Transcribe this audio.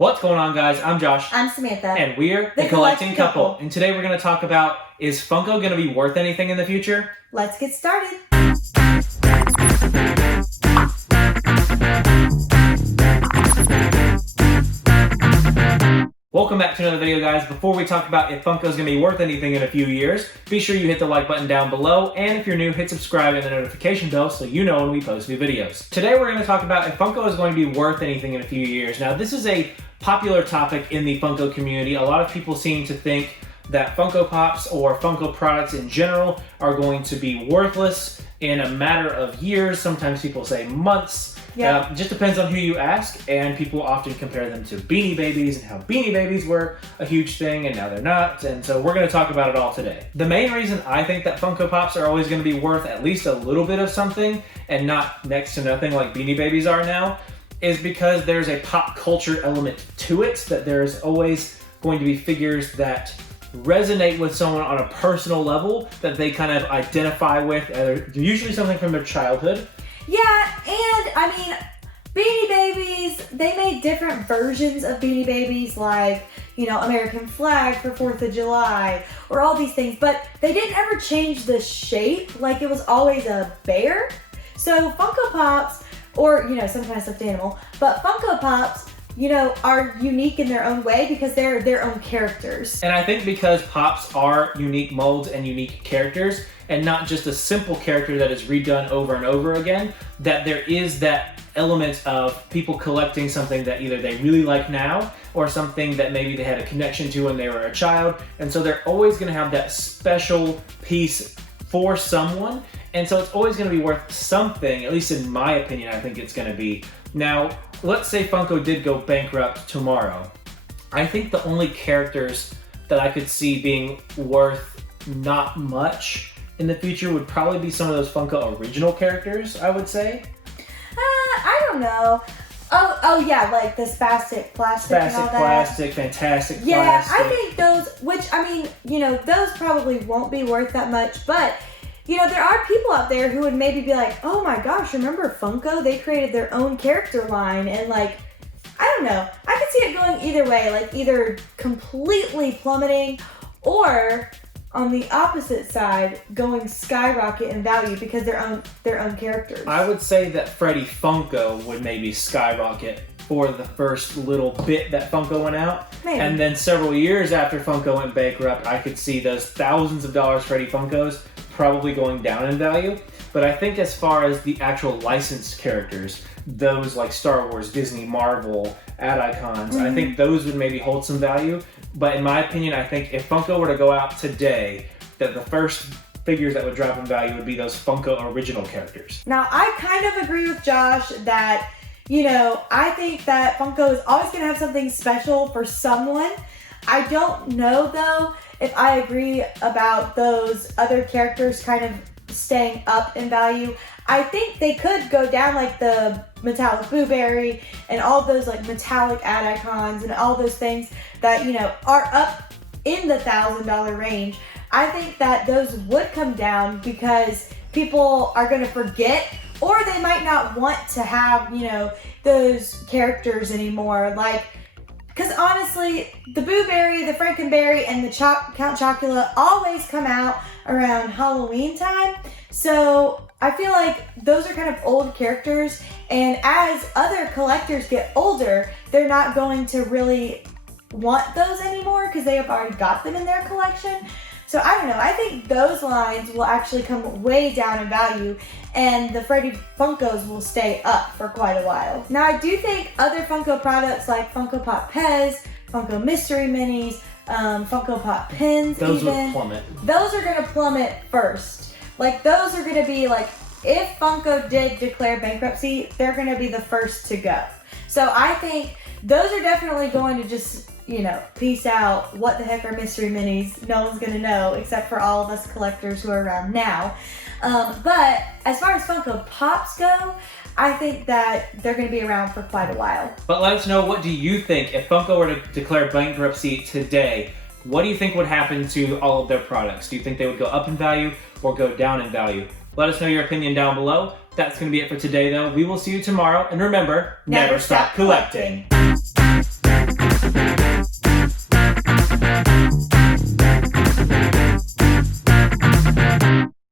What's going on, guys? I'm Josh. I'm Samantha. And we're the Collecting Couple. And today we're going to talk about, is Funko going to be worth anything in the future? Let's get started. Welcome back to another video, guys. Before we talk about if Funko is going to be worth anything in a few years, be sure you hit the like button down below. And if you're new, hit subscribe and the notification bell so you know when we post new videos. Today we're going to talk about if Funko is going to be worth anything in a few years. Now, this is a popular topic in the Funko community. A lot of people seem to think that Funko Pops or Funko products in general are going to be worthless in a matter of years. Sometimes people say months. Yeah. Just depends on who you ask, and people often compare them to Beanie Babies and how Beanie Babies were a huge thing and now they're not, and so we're going to talk about it all today. The main reason I think that Funko Pops are always going to be worth at least a little bit of something and not next to nothing like Beanie Babies are now is because there's a pop culture element to it, that there's always going to be figures that resonate with someone on a personal level that they kind of identify with, usually something from their childhood. Yeah, and I mean, Beanie Babies, they made different versions of Beanie Babies, like, you know, American flag for 4th of July, or all these things, but they didn't ever change the shape, like it was always a bear. So Funko Pops, or, you know, some kind of stuffed animal, but Funko Pops, you know, are unique in their own way because they're their own characters. And I think because Pops are unique molds and unique characters, and not just a simple character that is redone over and over again, that there is that element of people collecting something that either they really like now or something that maybe they had a connection to when they were a child. And so they're always gonna have that special piece for someone. And so it's always gonna be worth something, at least in my opinion, I think it's gonna be. Now, let's say Funko did go bankrupt tomorrow. I think the only characters that I could see being worth not much in the future would probably be some of those Funko original characters, I would say. I don't know. Oh yeah, like the spastic plastic and all that. Plastic, fantastic yeah, plastic. I think those, which, I mean, you know, those probably won't be worth that much, but, you know, there are people out there who would maybe be like, oh my gosh, remember Funko? They created their own character line, and like, I don't know. I could see it going either way, like either completely plummeting or on the opposite side, going skyrocket in value because their own characters. I would say that Freddy Funko would maybe skyrocket for the first little bit that Funko went out. Maybe. And then several years after Funko went bankrupt, I could see those thousands of dollars Freddy Funkos probably going down in value. But I think as far as the actual licensed characters, those like Star Wars, Disney, Marvel, ad icons, I think those would maybe hold some value. But in my opinion, I think if Funko were to go out today, that the first figures that would drop in value would be those Funko original characters. Now, I kind of agree with Josh that, you know, I think that Funko is always going to have something special for someone. I don't know, though, if I agree about those other characters kind of staying up in value. I think they could go down, like the metallic blueberry and all those like metallic ad icons and all those things that, you know, are up in the $1,000 range. I think that those would come down because people are going to forget, or they might not want to have, you know, those characters anymore. Like, because honestly, the Boo Berry, the Frankenberry, and the Count Chocula always come out around Halloween time. So I feel like those are kind of old characters, and as other collectors get older, they're not going to really want those anymore because they have already got them in their collection. So I don't know, I think those lines will actually come way down in value, and the Freddy Funkos will stay up for quite a while. Now, I do think other Funko products like Funko Pop Pez, Funko Mystery Minis, Funko Pop Pins, Those would plummet. Those are gonna plummet first. Like, those are gonna be like, if Funko did declare bankruptcy, they're gonna be the first to go. So I think those are definitely going to just, you know, peace out. What the heck are mystery minis? No one's gonna know except for all of us collectors who are around now. But as far as Funko Pops go, I think that they're gonna be around for quite a while. But let us know, what do you think if Funko were to declare bankruptcy today? What do you think would happen to all of their products? Do you think they would go up in value or go down in value? Let us know your opinion down below. That's going to be it for today, though. We will see you tomorrow. And remember, never stop collecting.